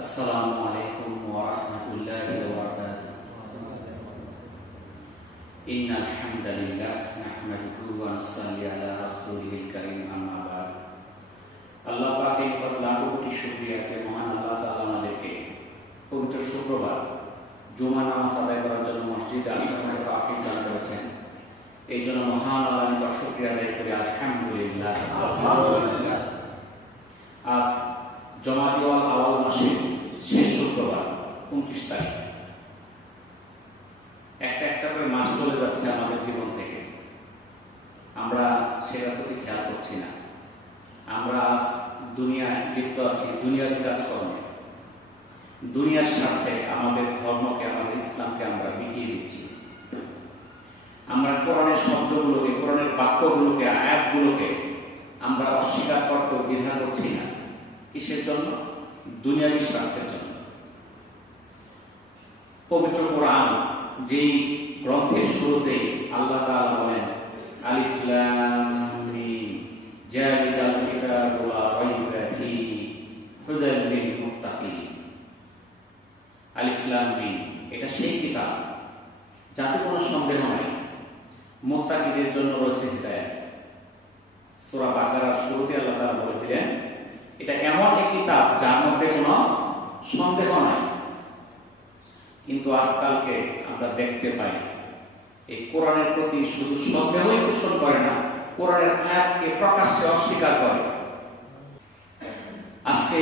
السلام عليكم ورحمة الله وبركاته إن الحمد لله نحمده ونصلي على رسوله الكريم أما بعد আল্লাহ পাকের উপর লাখো কোটি শুকরিয়া যে মহান আল্লাহ তাআলা আমাদেরকে পবিত্র শুক্রবার জুমা নামাজ আদায় করার জন্য মসজিদে আসার জন্য তাফিক দান করেছেন এই জন্য মহান আল্লাহর নিকট শুকরিয়া আদায় করি আলহামদুলিল্লাহ আজ জমাদিওয়াল আওয়াল মাসের শেষ শুক্রবার উনত্রিশ তারিখ। একটা একটা করে মাস চলে যাচ্ছে আমাদের জীবন থেকে। আমরা সেটার প্রতি খেয়াল করছি না। আমরা আজ দুনিয়ায় লিপ্ত আছি, দুনিয়ার কাজকর্মে। দুনিয়ার স্বার্থে আমাদের ধর্মকে, আমাদের ইসলামকে আমরা বিকিয়ে দিচ্ছি। আমরা কোরআনের শব্দগুলোকে, কোরআনের বাক্যগুলোকে, আয়াতগুলোকে আমরা অস্বীকার করতে দ্বিধা করছি না। কিসের জন্য? দুনিয়াবী স্বার্থের জন্য। পবিত্র কোরআন, যেই গ্রন্থের শুরুতে আল্লাহ তাআলা বলেন, আলিফ লাম মিম কিতাবু লা রাইবা হুদাল লিল মুত্তাকিন। আলিফ লাম মিম, এটা সেই কিতাব, যাতে কোনো সন্দেহ নাই। মুত্তাকিদের জন্য রয়েছে হিদায়াত। সূরা বাকারার শুরুতে আল্লাহ তাআলা বলে দিলেন, এটা এমন এক কিতাব যার মধ্যে কোনো সন্দেহ নাই। কিন্তু আজকালকে আমরা দেখতে পাই, এই কোরআনের প্রতি শুধু সন্দেহই পোষণ করে না, কোরআনের আয়াতকে প্রকাশ্যে অস্বীকার করে। আজকে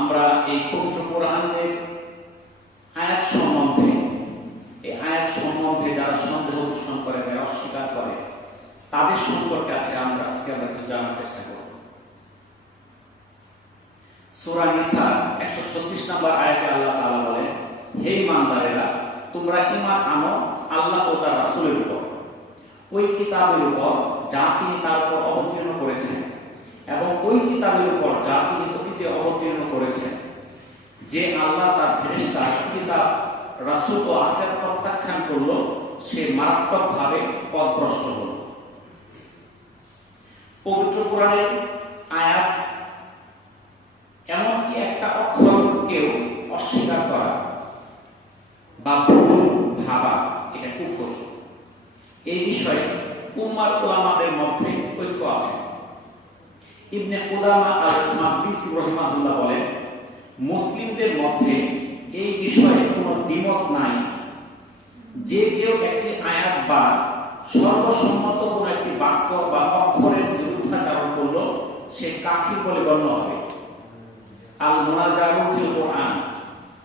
আমরা এই পবিত্র কোরআনের আয়াত সম্বন্ধে, এই আয়াত সম্বন্ধে যারা সন্দেহ পোষণ করে, যারা অস্বীকার করে, তাদের সম্পর্কে আছে আমরা, আজকে আমরা একটু জানার চেষ্টা করব। সূরা নিসা 136 নম্বর আয়াতে আল্লাহ তাআলা বলেন হে ইমানদারেরা, তোমরা ঈমান আনো আল্লাহ ও তার রাসূলের উপর। ওই কিতাবের উপর যা তিনি তার উপর অবতীর্ণ করেছেন এবং ওই কিতাবের উপর যা তিনি অতীতে অবতীর্ণ করেছেন, যে আল্লাহ তার ফেরেশতা কিতাব রাসূল ও আখিরাত প্রত্যাখ্যান করল, সে মারাত্মকভাবে পথভ্রষ্ট হলো। পবিত্র কোরআনের আয়াত এমনকি একটা অক্ষরকেও অস্বীকার করা বা ভুল ভাবা, এটা কুফর। এই বিষয়ে উম্মার ওলামাদের মধ্যে ঐক্য আছে। ইবনে কুদামা আর মাকদিসি রহিমাহুল্লাহ বলেন, মুসলিমদের মধ্যে এই বিষয়ে কোনো দ্বিমত নাই। যে কেউ একটি আয়াত বা সর্বসম্মত কোন একটি বাক্য বা অক্ষরের বিরুদ্ধাচারণ করল, সে কাফির বলে গণ্য হবে। আল মুনাজারু ফিল কোরআন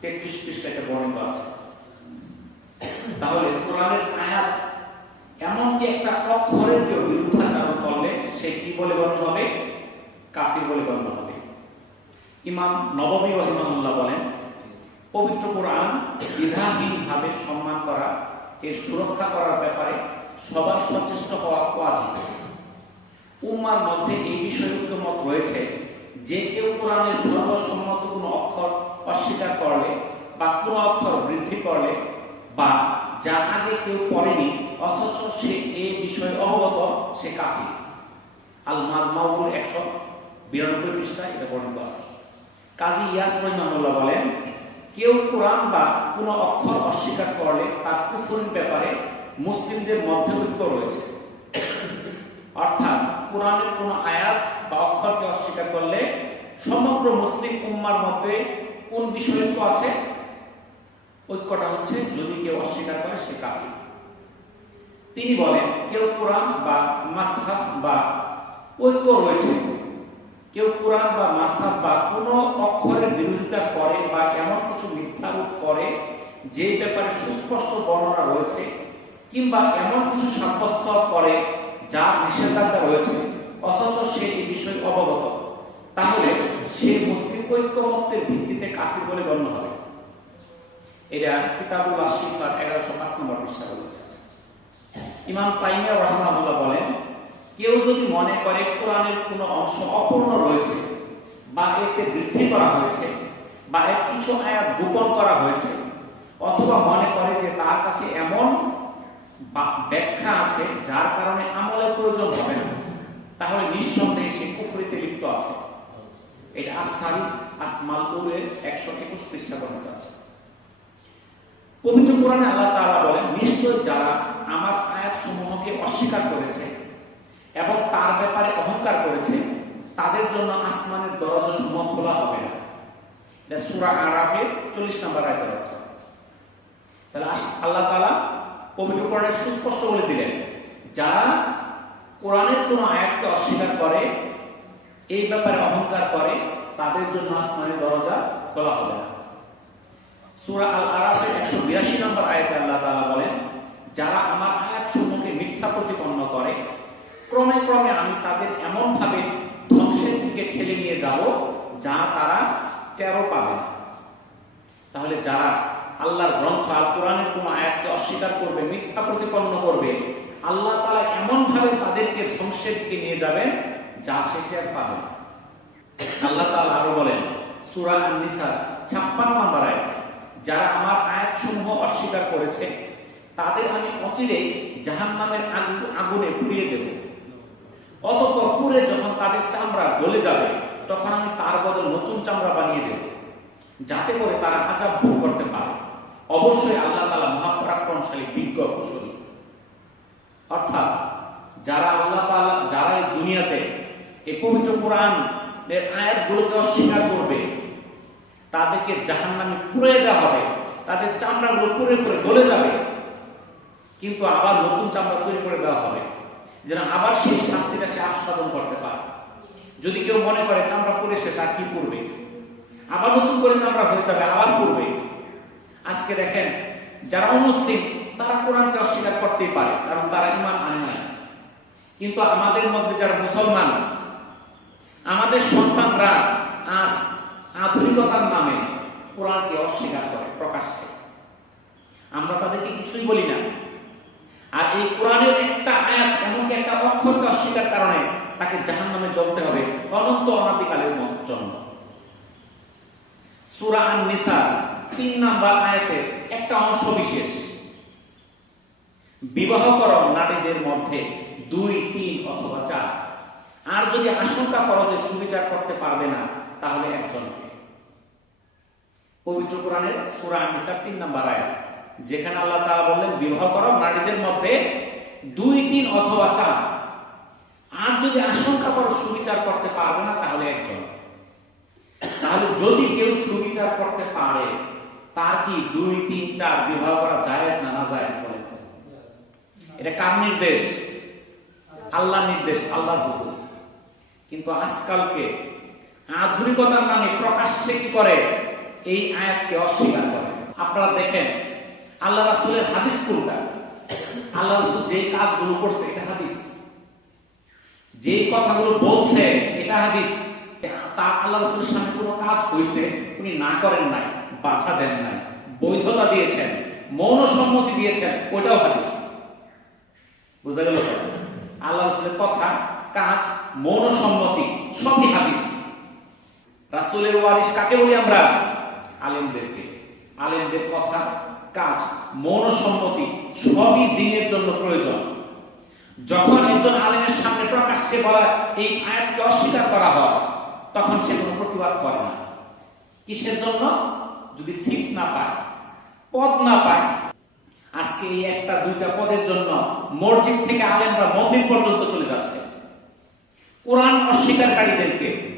33 পৃষ্ঠায় এটা বর্ণিত আছে। তাহলে কোরআনের আয়াত এমনকি একটা অক্ষরের কেউ বিরুদ্ধাচারণ করলে সে কি বলে গণ্য হবে? কাফির বলে গণ্য হবে। ইমাম নববী রহিমাহুল্লাহ বলেন, পবিত্র কোরআন বিধাহীনভাবে সম্মান করা, এর সুরক্ষা করার ব্যাপারে সবার সচেষ্ট হওয়া ওয়াজিব। উম্মার মধ্যে এই বিষয়ে ঐক্যমত রয়েছে যে কেউ কোরআনের সর্বসম্মত কোনো অক্ষর অস্বীকার করলে বা কোনো অক্ষর বৃদ্ধি করলে বা যা আগে কেউ পড়েনি, অথচ সে এই বিষয়ে অবগত, সে কাফি আল মাজমাউল একশো বিরানব্বই পৃষ্ঠা এটা বর্ণিত আছে। কাজী ইয়াস রহিমানুল্লাহ বলেন, কেউ কোরআন বা কোনো অক্ষর অস্বীকার করলে তার কুফুরের ব্যাপারে মুসলিমদের মধ্যে ঐক্য রয়েছে। অর্থাৎ কোরআনের কোন আয়াত বা অক্ষরকে অস্বীকার করলে সমগ্র মুসলিম উম্মার মধ্যে কোন বিষয় ঐক্য আছে? ঐক্যটা হচ্ছে যদি কেউ অস্বীকার করে সে কাফি তিনি বলেন, কেউ কোরআন বা মাসহাব বা ঐক্য রয়েছে। কেউ কোরআন বা মাসহাব বা কোন অক্ষরের বিরোধিতা করে বা এমন কিছু মিথ্যারোপ করে, যে ব্যাপারে সুস্পষ্ট বর্ণনা রয়েছে, কিংবা এমন কিছু সাব্যস্ত করে যা নিষেধাজ্ঞা রয়েছে, অথচ সে এই বিষয়ে অবগত, তাহলে সে মুসলিম ঐক্যমত্যের ভিত্তিতে কাফির বলে গণ্য হবে। এটা কিতাবুল আশিফার এগারোশো পাঁচ নম্বর পৃষ্ঠা বলতে আছে ইমাম তাইমিয়া রহমানুল্লাহ বলেন, কেউ যদি মনে করে কোরআনের অংশ অপূর্ণ রয়েছে বা বৃদ্ধি করা হয়েছে বা এর কিছু আয়াত গোপন করা হয়েছে, অথবা মনে করে যে তার কাছে এমন ব্যাখ্যা আছে যার কারণে আমলের প্রয়োজন হবে না, তাহলে নিঃসন্দেহে সে কুফরিতে লিপ্ত আছে। এটা আসমালপুরের একশো একুশ পৃষ্ঠা বর্ণিত আছে। পবিত্র কোরআনে আল্লাহ তাআলা বলেন, নিশ্চয় যারা আমার আয়াত সমূহকে অস্বীকার করেছে এবং তার ব্যাপারে অহংকার করেছে, তাদের জন্য আসমানের দরজা সমূহ খোলা হবে না। সূরা আরাফের চল্লিশ নম্বর আয়াতের অর্থ। তাহলে আল্লাহ তাআলা পবিত্র কোরআনে সুস্পষ্ট বলে দিলেন, যারা কোরআনের কোনো আয়াতকে অস্বীকার করে, এই ব্যাপারে অহংকার করে, তাদের জন্য আসমানের দরজা খোলা হবে না। সূরা আল আরাফের 182 নম্বর আয়াতে আল্লাহ তাআলা বলেন, যারা আমার আয়াত সমূহকে মিথ্যা প্রতিপন্ন করে, ক্রমে ক্রমে আমি তাদের এমন ভাবে ধ্বংসের দিকে ঠেলে নিয়ে যাব যা তারা টেরো পাবে। তাহলে যারা আল্লাহর গ্রন্থ আল কোরআনের কোন আয়াতকে অস্বীকার করবে, মিথ্যা প্রতিপন্ন করবে, আল্লাহ তাআলা এমন ভাবে তাদেরকে ধ্বংসের দিকে নিয়ে যাবেন যা সে টের পাবে। আল্লাহ তাআলা আরও বলেন, সূরা আন-নিসা 56 নম্বর আয়াত যারা আমার আয়াত আয়াতসমূহ অস্বীকার করেছে, তাদের আমি অচিরে জাহান্নামের আগুন, আগুনে পুড়িয়ে দেব। অতঃপর পুড়ে যখন তাদের চামড়া গলে যাবে, তখন আমি তার বদলে নতুন চামড়া বানিয়ে দেব, যাতে করে তারা আজাব ভোগ করতে পারে। অবশ্যই আল্লাহ তাআলা মহাপরাক্রমশালী, বিজ্ঞ কুশলী। অর্থাৎ যারা আল্লাহ যারা এই দুনিয়াতে এই পবিত্র কোরআন এর আয়াতগুলোকে অস্বীকার করবে তাদেরকে জাহান্নামে পুড়ে দেওয়া হবে। তাদের চামড়াগুলো পুড়ে পুড়ে গলে যাবে। কিন্তু আবার নতুন চামড়া তৈরি করে দেওয়া হবে, যেন আবার সেই শাস্তিটা সে আস্বাদন করতে পারে। যদি কেউ মনে করে চামড়া পুড়ে শেষ, আর কি করবে আবার নতুন করে চামড়া হয়ে যাবে, আবার করবে আজকে দেখেন, যারা অমুসলিম, তারা কোরআনকে অস্বীকার করতেই পারে, কারণ তারা ইমান আনে নাই। কিন্তু আমাদের মধ্যে যারা মুসলমান, আমাদের সন্তানরা আজ আধুনিকতার নামে কোরআনকে অস্বীকার করে প্রকাশ্যে। আমরা তাদেরকে কিছুই বলি না। আর এই কোরআনের একটা আয়াত এমনকি একটা অক্ষরকে অস্বীকার কারণে তাকে জাহান নামে জ্বলতে হবে অনন্ত অনাদিকালের জন্য সূরা আন-নিসা তিন নাম্বার আয়াতে একটা অংশ বিশেষ। বিবাহ করো নারীদের মধ্যে দুই, তিন অথবা চার। আর যদি আশঙ্কা করো যে সুবিচার করতে পারবে না, তাহলে একজনকে পবিত্র কোরআনের সূরা নিসা তিন নাম্বার আয়াত। যেখানে আল্লাহ তাআলা বললেন, বিবাহ করো নারীদের মধ্যে দুই, তিন অথবা চার। আর যদি আশঙ্কা করো সুবিচার করতে পারবে না, তাহলে একজন। তাহলে যদি কেউ সুবিচার করতে পারে, তার কি দুই, তিন, চার বিবাহ করা জায়েজ না না বলেন? তো? এটা কার নির্দেশ? আল্লাহ নির্দেশ, আল্লাহর হুকুম। কিন্তু আজকালকে আধুনিকতার নামে প্রকাশ্যে কি করে? এই আয়াতকে অস্বীকার করে। আপনারা দেখেন, আল্লাহ রাসূলের হাদিস কোনটা? আল্লাহ রাসূল যে কাজগুলো করছে, এটা হাদিস। যে কথাগুলো বলছে, এটা হাদিস। তা আল্লাহ রাসূলের সামনে কোনো কাজ হয়েছে উনি না করেন নাই, বাধা দেন নাই, বৈধতা দিয়েছেন মৌন সম্মতি দিয়েছেন ওটাও হাদিস। বুঝা গেল আল্লাহ রাসূলের কথা, কাজ মৌন সম্মতি সবই হাদিস। রাসূলের ওয়ারিস কাকে বলি আমরা? আলেমদেরকে। আলেমদের কথা, কাজ মৌন সম্মতি সবই দিনের জন্য প্রয়োজন। যখন একজন আলেমের সামনে প্রকাশ্যে বলা এই আয়াতকে অস্বীকার করা হয়, তখন সে কোনো প্রতিবাদ করে না। কিসের জন্য? যদি সিট না পায়, পদ না পায়। আজকে এই একটা, দুইটা পদের জন্য মসজিদ থেকে আলেমরা মন্দির পর্যন্ত চলে যাচ্ছে। কোরআন অস্বীকারীদেরকে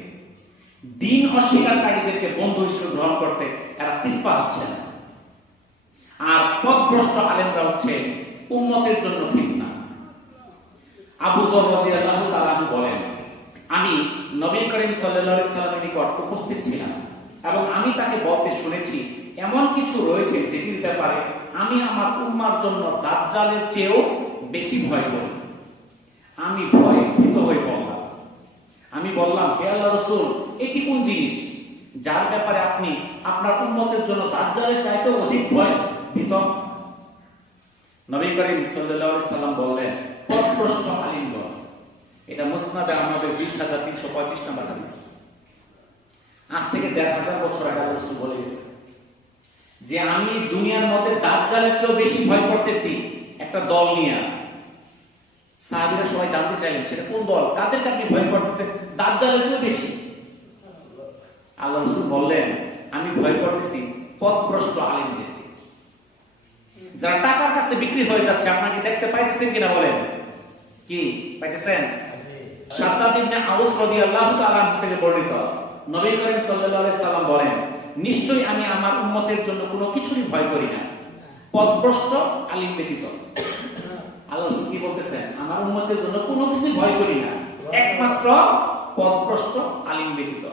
দিন অস্বীকারীদেরকে বন্ধু হিসেবে গ্রহণ করতে এরা পিছপা হচ্ছে না। আর পথভ্রষ্ট আলেমরা হচ্ছে উম্মতের জন্য ফিতনা। আবু তাআলা বলেন, আমি নবী করিম আলাইহি সাল্লামের নিকট উপস্থিত ছিলাম এবং আমি তাকে বলতে শুনেছি, এমন কিছু রয়েছে যেটির ব্যাপারে আমি আমার উম্মার জন্য দাজ্জালের চেয়েও বেশি ভয় করি। আমি ভয়ে ভীত হয়ে পড়লাম। আমি বললাম আল্লাহ রসুল এটি কোন জিনিস? যার ব্যাপারে আপনি আপনার উন্মতের জন্য দাজ্জালের চাইতেও অধিক ভয় ভীত নবী করিম সাল্লাল্লাহু আলাইহি সাল্লাম বললেন পথভ্রষ্ট আলিমগণ, এটা মুসনাদে আমাদের বিশ হাজার তিনশো পঁয়ত্রিশ নম্বর হাদিস। আজ থেকে দেড় হাজার বছর আগে বলে গেছে যে আমি দুনিয়ার মধ্যে দাজ্জালের চেয়েও বেশি ভয় করতেছি একটা দল নিয়ে। সাহাবীরা সবাই জানতে চাইলেন সেটা কোন দল? কাদের কাকে ভয় করতেছে? দাজ্জালের চেয়েও বেশি। আল্লাহ রসুল বললেন, আমি ভয় করতেছি, পথভ্রষ্ট আলিমদের যারা টাকার কাছে বিক্রি হয়ে যাচ্ছে, আপনারা কি দেখতে পাইতেছেন কিনা বলেন? কি, পাইতেছেন? নিশ্চয়ই আমি আমার জন্য ভয় করি না। কি বলতেছেন? আমার জন্য ভয় করি না। একমাত্র পথভ্রষ্ট আলিম ব্যতীত।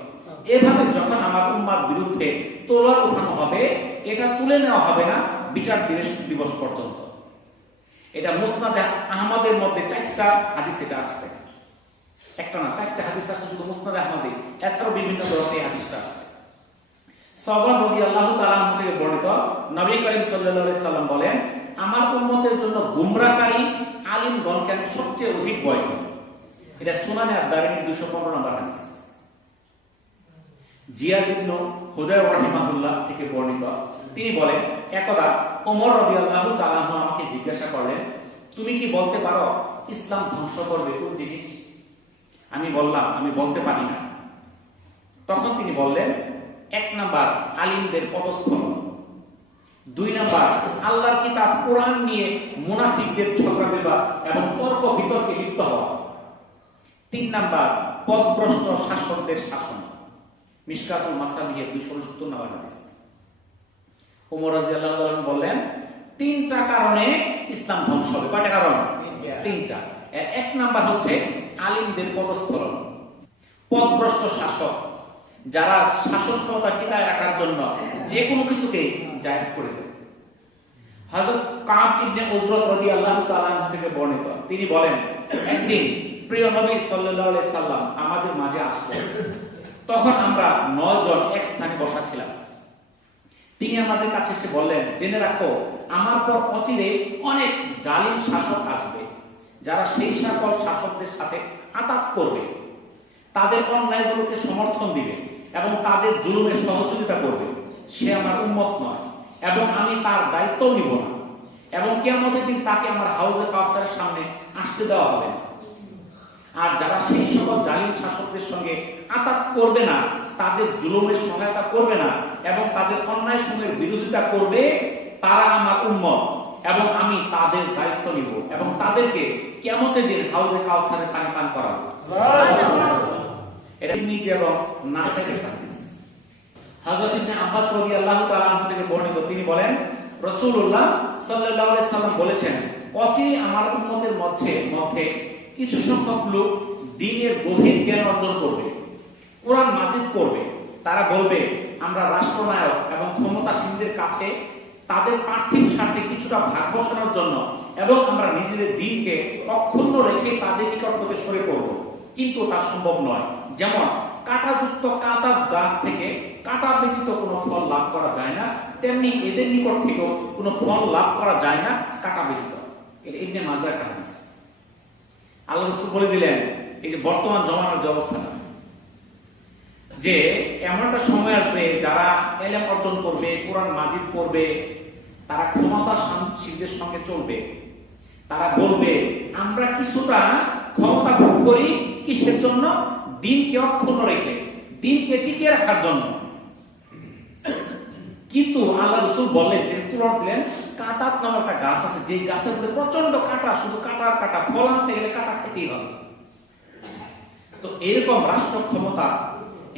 এভাবে যখন আমার উম্মার বিরুদ্ধে তোলার উঠানো হবে, এটা তুলে নেওয়া হবে না বিচার দিবস দিবস পর্যন্ত। এটা মুসনাদ আহমদের মধ্যে চারটা হাদিস এটা আসছে। একটা না, চারটা হাদিস আসছে শুধু মুসনাদ আহমদে। এছাড়াও বিভিন্ন এই হাদিসটা আসছে। আল্লাহ তাআলা থেকে বর্ণিত, নবী করিম সাল্লাল্লাহু সাল্লাম বলেন, আমার উম্মতের জন্য গুমরাহকারী আলিমগণকে আমি সবচেয়ে অধিক করি। এটা সুনানে আদ-দারিমি 215 নম্বর হাদিস। জিয়াদ ইবনে হুদায় রাহিমাহুল্লাহ থেকে বর্ণিত। তিনি বলেন, একদা ওমর তাআলা আনহু আমাকে জিজ্ঞাসা করলেন, তুমি কি বলতে পারো ইসলাম ধ্বংস করবে কোন জিনিস? আমি বললাম, আমি বলতে পারি না। তখন তিনি বললেন, এক নাম্বার আলিমদের পদস্থল দুই নাম্বার আল্লাহর কিতাব কোরআন নিয়ে মুনাফিকদের ঝগড়া বিবাদ এবং তর্ক বিতর্কে লিপ্ত হওয়া তিন নাম্বার পদভ্রষ্ট শাসকদের শাসন। মিশকাতুল মাসাবিহে দুইশো সত্তর নম্বর হাদিস। ওমর রাদিয়াল্লাহু তাআলা বললেন তিনটা কারণে ইসলাম ধ্বংস হবে। কয়টা কারণ? তিনটা। এক নাম্বার হচ্ছে আলিমদের পদস্থলন পদভ্রষ্ট শাসক যারা শাসন ক্ষমতা টিকায় রাখার জন্য যে কোনো কিছুকে জায়েজ করে দেয়। হযরত কাব ইবনে উজরত রাদিয়াল্লাহু তাআলা আনহু থেকে বর্ণিত। তিনি বলেন একদিন প্রিয় নবী সাল্লাল্লাহু আলাইহি সাল্লাম আমাদের মাঝে আসলেন তখন আমরা নয় জন এক স্থানে বসা ছিলাম। তিনি আমাদের কাছে এসে বললেন, জেনে রাখো, আমার পর অচিরে অনেক জালিম শাসক আসবে, যারা সেই সকল শাসকদের সাথে আতাত করবে। তাদের অন্যায়গুলোকে সমর্থন দিবে এবং তাদের জুলুমে সহযোগিতা করবে। সে আমার উন্মত নয় এবং আমি তার দায়িত্ব নিব না। এবং কিয়ামতের দিন তাকে আমার হাউজে কাউসারের সামনে আসতে দেওয়া হবে না। আর যারা সেই সকল জালিম শাসকদের সঙ্গে আতাত করবে না, তাদের জুলুমের সহায়তা করবে না এবং তাদের অন্যায় সময়ের বিরোধিতা করবে তারা আমার উম্মত এবং আমি তাদের দায়িত্ব নিব এবং তাদেরকে কেমতের দিন হাউজে কাউসারে পানি পান করাবো। এটা নিজে এবং ইবনে আব্বাস রাদিয়াল্লাহু তাআলা আনহু থেকে বর্ণিত, তিনি বলেন, রাসূলুল্লাহ সাল্লাল্লাহু আলাইহি সাল্লাম বলেছেন অচিরে আমার উম্মতের মধ্যে মধ্যে কিছু সংখ্যক লোক দ্বীনের গভীর জ্ঞান অর্জন করবে। কোরআন মাজিদ পড়বে। তারা বলবে, আমরা রাষ্ট্রনায়ক এবং ক্ষমতাসীনদের কাছে তাদের পার্থিব স্বার্থে কিছুটা ভাগ বসানোর জন্য এবং আমরা নিজেদের দিনকে অক্ষুণ্ণ রেখে তাদের নিকট হতে সরে পড়ব। কিন্তু তা সম্ভব নয়। যেমন, কাঁটাযুক্ত কাঁটা গাছ থেকে কাঁটা ব্যতীত কোনো ফল লাভ করা যায় না, তেমনি এদের নিকট থেকেও কোনো ফল লাভ করা যায় না কাঁটা ব্যতীত। এটা ইবনে মাজার একটা আল্লাহ রসুল বলে দিলেন, এই যে বর্তমান জমানার যে অবস্থাটা যে এমন একটা সময় আসবে যারা এলেম অর্জন করবে, কোরআন মাজিদ পড়বে, তারা ক্ষমতা শান্তিদের সঙ্গে চলবে, তারা বলবে, আমরা কিছুটা ক্ষমতা ভোগ করি কিসের জন্য? দিনকে অক্ষুণ্ণ রেখে, দিনকে টিকিয়ে রাখার জন্য। কিন্তু আল্লাহ রসুল বললেন তুলনা দিলেন কাঁটাত নামে একটা গাছ আছে যে গাছের মধ্যে প্রচণ্ড কাঁটা, শুধু কাঁটার কাঁটা, ফল আনতে গেলে কাঁটা খেতেই হবে। তো এরকম রাষ্ট্র ক্ষমতা,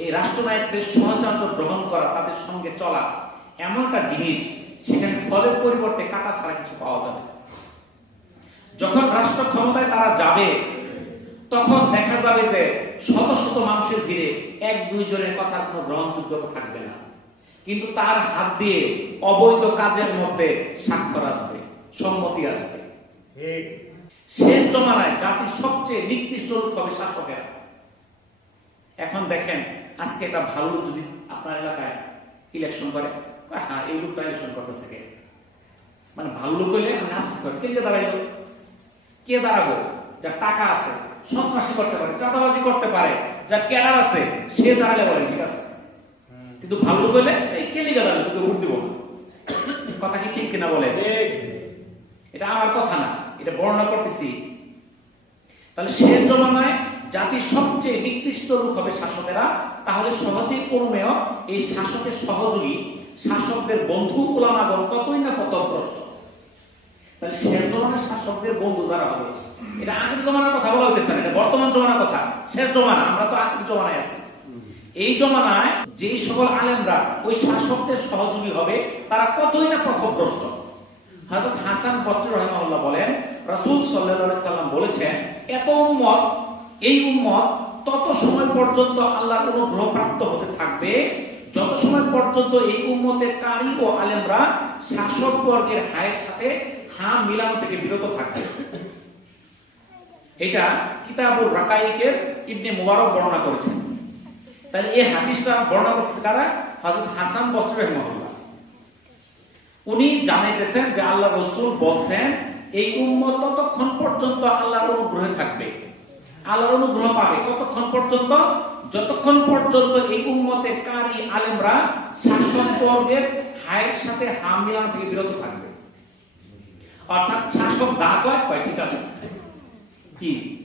এই রাষ্ট্রনায়কদের সহচর্য গ্রহণ করা, তাদের সঙ্গে চলা এমন একটা জিনিস, সেখানে ফলের পরিবর্তে কাটা ছাড়া কিছু পাওয়া যাবে। যখন রাষ্ট্র ক্ষমতায় তারা যাবে, তখন দেখা যাবে যে শত শত মানুষের ভিড়ে এক দুইজনের কথার কোনো গ্রহণযোগ্যতা থাকবে না। কিন্তু তার হাত দিয়ে অবৈধ কাজের মধ্যে স্বাক্ষর আসবে সম্মতি আসবে। শেষ জমানায় জাতির সবচেয়ে নিকৃষ্ট রূপ হবে শাসকেরা। এখন দেখেন আজকে একটা ভালো যদি আপনার এলাকায় ইলেকশন করে হ্যাঁ এই লোকটা ইলেকশন করতেছে কে? মানে ভালো লোক হইলে আমি আফসোস করি কে দাঁড়াইলো? কে দাঁড়াবো? যার টাকা আছে সন্ত্রাসী করতে পারে চাঁদাবাজি করতে পারে যার ক্যাডার আছে সে দাঁড়ালে বলে ঠিক আছে? কিন্তু ভালো হইলে এই কে লিগা দাঁড়াল তোকে ভোট দিব। কথা কি ঠিক কিনা বলে? এটা আমার কথা না এটা বর্ণনা করতেছি। তাহলে শেষ জমানায় জাতির সবচেয়ে নিকৃষ্ট লোক হবে শাসকেরা তাহলে সহজেই অনুমেয় এই শাসকের সহযোগী শাসকদের বন্ধু ওলামাগণ কতই না পথভ্রষ্ট তাহলে শেষ জমানার শাসকদের বন্ধু দ্বারা হবে? এটা আগের জমানার কথা বলা হইতেছে না এটা বর্তমান জমানার কথা। শেষ জমানা আমরা তো আগের জমানায় আছি। এই জমানায় যে সকল আলেমরা ওই শাসকদের সহযোগী হবে, তারা কতই না পথভ্রষ্ট হযরত হাসান বলেন সাল্লাম বলেছেন, এত উম্মত, এই উম্মত তত সময় পর্যন্ত অনুগ্রহ প্রাপ্ত হতে থাকবে, যত সময় পর্যন্ত এই উম্মতের কারি ও আলেমরা শাসক বর্গের হায়ের সাথে হা মিলানো থেকে বিরত থাকবে। এটা কিতাবুর রাকাইকের ইবনে মুবারক বর্ণনা করেছেন। তাহলে এই হাদিসটা বর্ণনা করছে কারা? হযরত হাসান বসরি রহমাহুল্লাহ। উনি জানাইতেছেন যে আল্লাহ রসুল বলছেন, এই উম্মত ততক্ষণ পর্যন্ত আল্লাহর অনুগ্রহে থাকবে। আল্লাহর অনুগ্রহ পাবে কতক্ষণ পর্যন্ত। যতক্ষণ পর্যন্ত এই উম্মতের কারি আলেমরা শাসক বর্গের হায়ের সাথে হাম মিলানো থেকে বিরত থাকবে। অর্থাৎ শাসক যা কয়, ঠিক আছে। কি?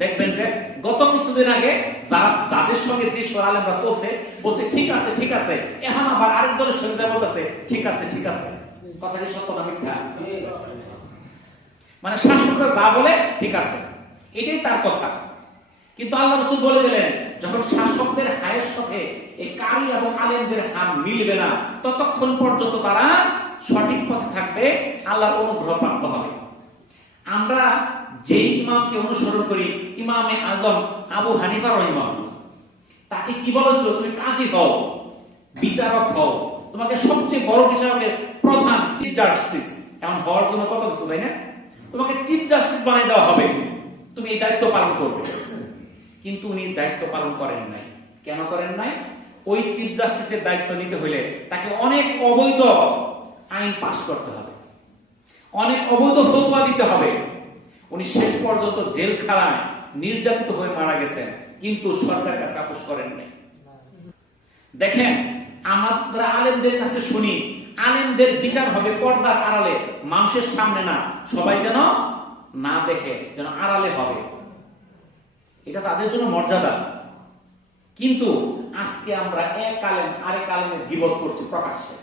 দেখবেন যে গত কিছুদিন আগে যাদের সঙ্গে যে সর আলেমরা চলছে, বলছে, ঠিক আছে ঠিক আছে, এখন আবার আরেক দলের সঙ্গে যা বলতেছে, ঠিক আছে ঠিক আছে। কথা কি মিথ্যা? মানে শাসকরা যা বলে, ঠিক আছে। এটাই তার কথা। কিন্তু আল্লাহ রসুল বলে দিলেন, যখন শাসকদের হায়ের সাথে এই কারি এবং আলেমদের হাত মিলবে না, ততক্ষণ পর্যন্ত তারা সঠিক পথে থাকবে, আল্লাহর অনুগ্রহ প্রাপ্ত হবে। আমরা যেই ইমামকে অনুসরণ করি, ইমামে আজম আবু হানিফা রহিমা তাকে কি বলেছিল? তুমি কাজী হও, বিচারক হও। তোমাকে সবচেয়ে বড় বিচারকের প্রধান চিফ জাস্টিস এমন হওয়ার জন্য কত কিছু, তাই না? তোমাকে চিফ জাস্টিস বানিয়ে দেওয়া হবে। তুমি এই দায়িত্ব পালন করবে। কিন্তু উনি দায়িত্ব পালন করেন নাই। কেন করেন নাই? ওই চিফ জাস্টিসের দায়িত্ব নিতে হলে তাকে অনেক অবৈধ আইন পাশ করতে হবে। অনেক অবৈধ ফতোয়া দিতে হবে। উনি শেষ পর্যন্ত জেলখানায় নির্যাতিত হয়ে মারা গেছেন, কিন্তু সরকার কাছে আপোষ করেন নাই। দেখেন, আমরা আলেমদের কাছে শুনি, আলেমদের বিচার হবে পর্দার আড়ালে, মানুষের সামনে না, সবাই যেন না দেখে, যেন আড়ালে হবে। এটা তাদের জন্য মর্যাদা। কিন্তু আজকে আমরা এক আলেম, আরেক আলেমের গিবত করছি প্রকাশ্যে।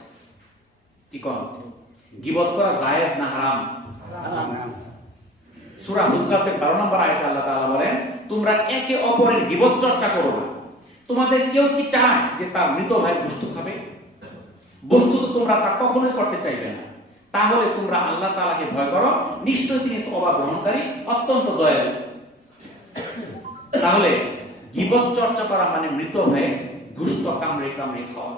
কি কর গিবত করা জায়েজ না হারাম। সূরা হুজরাতের 12 নম্বর আয়াতে আল্লাহ বলেন, তোমরা একে অপরের গিবত চর্চা করো না। তোমাদের কেউ কি চায় যে তার মৃত ভাই গোশত খাবে? বস্তুত তোমরা তা কখনোই করতে চাইবে না। তাহলে তোমরা আল্লাহ তাআলাকে ভয় করো। নিশ্চয়ই তিনি তওবা গ্রহণকারী, অত্যন্ত দয়ালু। তাহলে গিবত চর্চা করা মানে মৃত ভাই গুস্ত কামড়ে কামড়ে খাওয়া।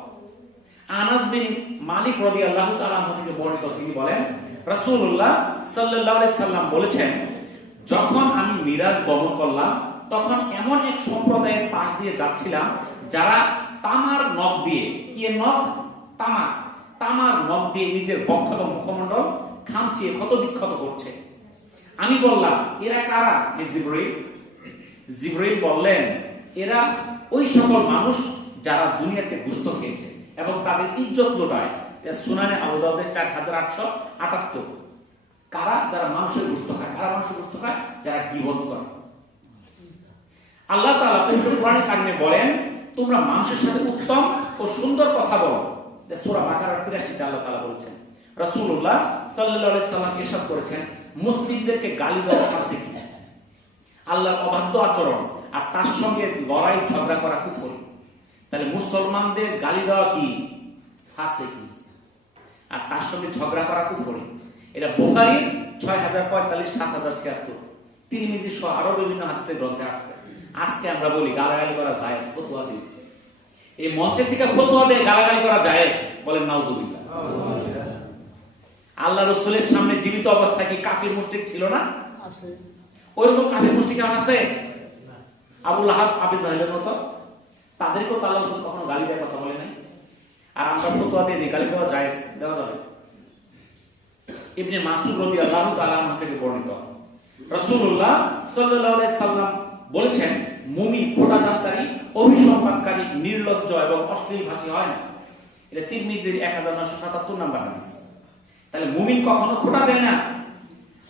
আনাস বিন মালিক রাদিয়াল্লাহু তাআলা আনহু থেকে বর্ণিত তিনি বলেন, রাসূলুল্লাহ সাল্লাল্লাহু আলাইহি সাল্লাম বলেছেন যখন আমি মিরাজ বহন করলাম, তখন এমন এক সম্প্রদায়ের পাশ দিয়ে যাচ্ছিলাম, যারা তামার নখ দিয়ে, কি নখ? তামা তামার নখ দিয়ে নিজের বক্ষ এবং মুখমণ্ডল খামচিয়ে ক্ষত বিক্ষত করছে। আমি বললাম, এরা কারা? হে জিবরাইল জিবরাইল বললেন, এরা ওই সকল মানুষ যারা দুনিয়াতে গুস্ত খেয়েছে এবং তাদের ইজ্জত লোটায়। সুনানে আবু দাউদের চার হাজার আটশো আটাত্তর। কারা? যারা মানুষের গুস্ত খায় কারা মানুষের গুস্ত খায় যারা গিবত করে। আল্লাহ তাআলা পবিত্র কারিমে বলেন, তোমরা মানুষের সাথে উত্তম ও সুন্দর কথা বলো। যে সূরা বাকারার 83 আল্লাহ বলেছেন। সাল্লাম করেছেন, মুসলিমদেরকে গালি দেওয়া আছে আল্লাহর অবাধ্য আচরণ আর তার সঙ্গে লড়াই, ঝগড়া করা কুফর। তাহলে মুসলমানদের গালি দেওয়া কি? আর তার সঙ্গে ঝগড়া করা কুফরি। এটা বুখারীর ছয় হাজার পঁয়তাল্লিশ সাত হাজার ছিয়াত্তর। তিরমিজি সহ আরও বিভিন্ন হাদিসের গ্রন্থে আসছে আজকে আমরা বলি গালাগালি করা জায়েজ ফতোয়া দিই। এই মঞ্চের থেকে ফতোয়া দিয়ে গালাগালি করা জায়েজ বলেন নাউজুবিল্লাহ। আল্লাহ রসুলের সামনে জীবিত অবস্থায় কি কাফির মুশরিক ছিল না? ওইরকম কাফির মুশরিক কেমন আছে? আবুল আহাব আবি জাহেলের মতো। তাদেরকেও তো আল্লাহ রসুল কখনো গালি দেওয়ার কথা বলে নাই। আর আমরা ফতোয়া দিয়ে দিই গালি দেওয়া জায়েজ দেওয়া যাবে। ইবনে মাসুদ রাদিয়াল্লাহু তাআলা আনহু থেকে বর্ণিত। রাসূলুল্লাহ সাল্লাল্লাহু আলাইহি সাল্লাম বলেছেন, মুমিন প্রদানকারী অভিসম্পাদকারী নির্লজ্জ এবং অশ্লীল ভাষী হয় না। এটা তিরমিজির 1977 নাম্বার হাদিস। তাহলে মুমিন কখনো খোটা দেয় না?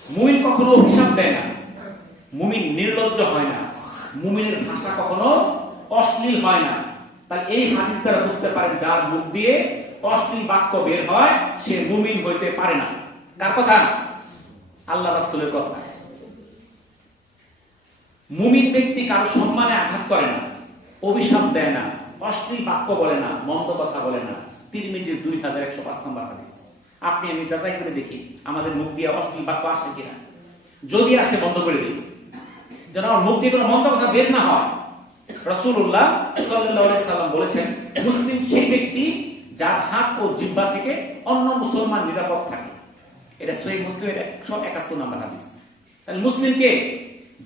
মুমিন কখনো অভিশাপ দেয় না? মুমিন নির্লজ্জ হয় না। মুমিনের ভাষা কখনো অশ্লীল হয় না। তাহলে এই হাদিস দ্বারা বুঝতে পারেন, যার মুখ দিয়ে অশ্লীল বাক্য বের হয়, সে মুমিন হইতে পারে না। কার কথা আল্লাহ রাসূলের কথা। মুমিন ব্যক্তি কারও সম্মানে আঘাত করে না, অভিশাপ দেয় না, অশ্লীল বাক্য বলে না, মন্দ কথা বলে না। তিরমিজির দুই হাজার একশো পাঁচ নম্বর হাদিস। আপনি আমি যাচাই করে দেখি আমাদের মুখ দিয়ে অশ্লীল বাক্য আসে কিনা। যদি আসে, বন্ধ করে দিই যেন আমার মুখ দিয়ে কোনো মন্দ কথা বের না হয়। রসুল্লাহ সাল্লাম বলেছেন, মুসলিম সেই ব্যক্তি যার হাত ও জিব্বা থেকে অন্য মুসলমান নিরাপদ থাকে। এটা সহি মুসলিমের একশো একাত্তর নম্বর হাদিস। তাহলে মুসলিমকে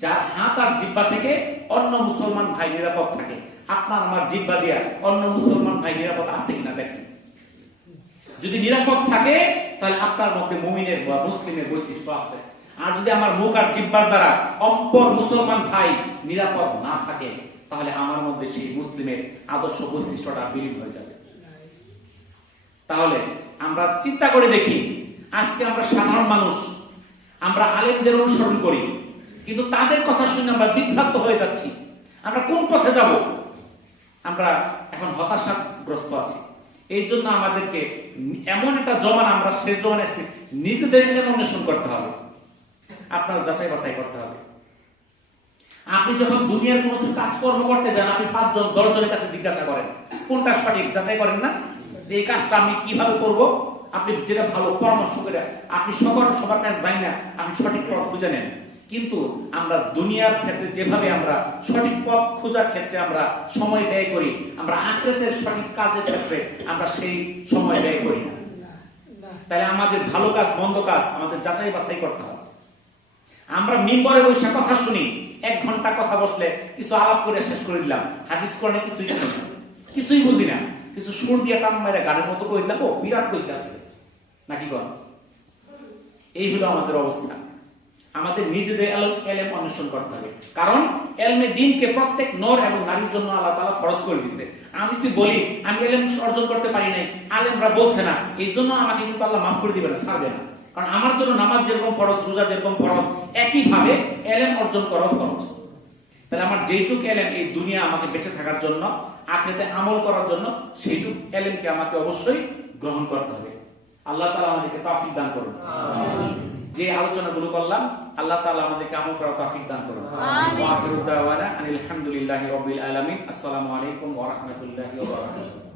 যার হাত আর জিব্বা থেকে অন্য মুসলমান ভাই নিরাপদ থাকে। আপনার, আমার জিব্বা দিয়া অন্য মুসলমান ভাই নিরাপদ আছে কিনা দেখেন। যদি নিরাপদ থাকে, তাহলে আপনার মধ্যে মুমিনের বা মুসলিমের বৈশিষ্ট্য আছে। আর যদি আমার মুখ আর জিব্বার দ্বারা অপর মুসলমান ভাই নিরাপদ না থাকে, তাহলে আমার মধ্যে সেই মুসলিমের আদর্শ বৈশিষ্ট্যটা বিলীন হয়ে যাবে। তাহলে আমরা চিন্তা করে দেখি আজকে আমরা সাধারণ মানুষ, আমরা আলেমদের অনুসরণ করি, কিন্তু তাদের কথা শুনে আমরা বিভ্রান্ত হয়ে যাচ্ছি। আমরা কোন পথে যাব? আমরা এখন হতাশাগ্রস্ত আছি। এই জন্য আমাদেরকে এমন একটা জমান আমরা, সে জমান এসে নিজেদের অন্বেষণ করতে হবে। আপনার যাচাই বাছাই করতে হবে। আপনি যখন দুনিয়ার কোনো কাজকর্ম করতে যান, আপনি পাঁচজন, দশজনের কাছে জিজ্ঞাসা করেন, কোনটা সঠিক? যাচাই করেন না যে এই কাজটা আমি কীভাবে করব? আপনি যেটা ভালো পরামর্শ করে আপনি সবার সবার কাছে যাই না আপনি সঠিক পথ খুঁজে নেন কিন্তু আমরা দুনিয়ার ক্ষেত্রে যেভাবে আমরা সঠিক পথ খোঁজার ক্ষেত্রে আমরা সময় ব্যয় করি, আমরা আখেরাতের সঠিক কাজের ক্ষেত্রে আমরা সেই সময় ব্যয় করি না। তাহলে আমাদের ভালো কাজ, মন্দ কাজ আমাদের যাচাই বাছাই করতে হবে। আমরা মিম্বরে বসে কথা শুনি, এক ঘণ্টা কথা বসলে কিছু আলাপ করে শেষ করে দিলাম। হাদিস করণে কিছুই শুনি কিছুই বুঝি না। কিছু সুর দিয়ে টান মারে গানের মতো করে ও বিরাট কইছে আছে নাকি কন? এই হলো আমাদের অবস্থা। আমাদের নিজেদের এল- এলেম অন্বেষণ করতে হবে। কারণ এলমে দিনকে প্রত্যেক নর এবং নারীর জন্য আল্লাহ তাআলা ফরজ করে দিচ্ছে আমি যদি বলি, আমি এলেম অর্জন করতে পারি নাই, আলেমরা বলছে না, এই জন্য আমাকে কিন্তু আল্লাহ মাফ করে দিবে না, ছাড়বে না। কারণ আমার জন্য নামাজ যেরকম ফরজ, রোজা যেরকম ফরজ, একইভাবে এলেম অর্জন করাও ফরজ। তাহলে আমার যেইটুক এলেম এই দুনিয়া আমাকে বেঁচে থাকার জন্য আখেতে আমল করার জন্য সেইটুক এলেমকে আমাকে অবশ্যই গ্রহণ করতে হবে। আল্লাহ তালা আমাদেরকে তাফিক দান করুন। যে আলোচনাগুলো করলাম আল্লাহ তালা আমাদেরকে আমল করার তাফিক দান করুন। আলহামদুলিল্লাহ রবিল আলমিন। আসসালামু আলাইকুম ওয়া রাহমাতুল্লাহি ওয়া বারাকাতুহু।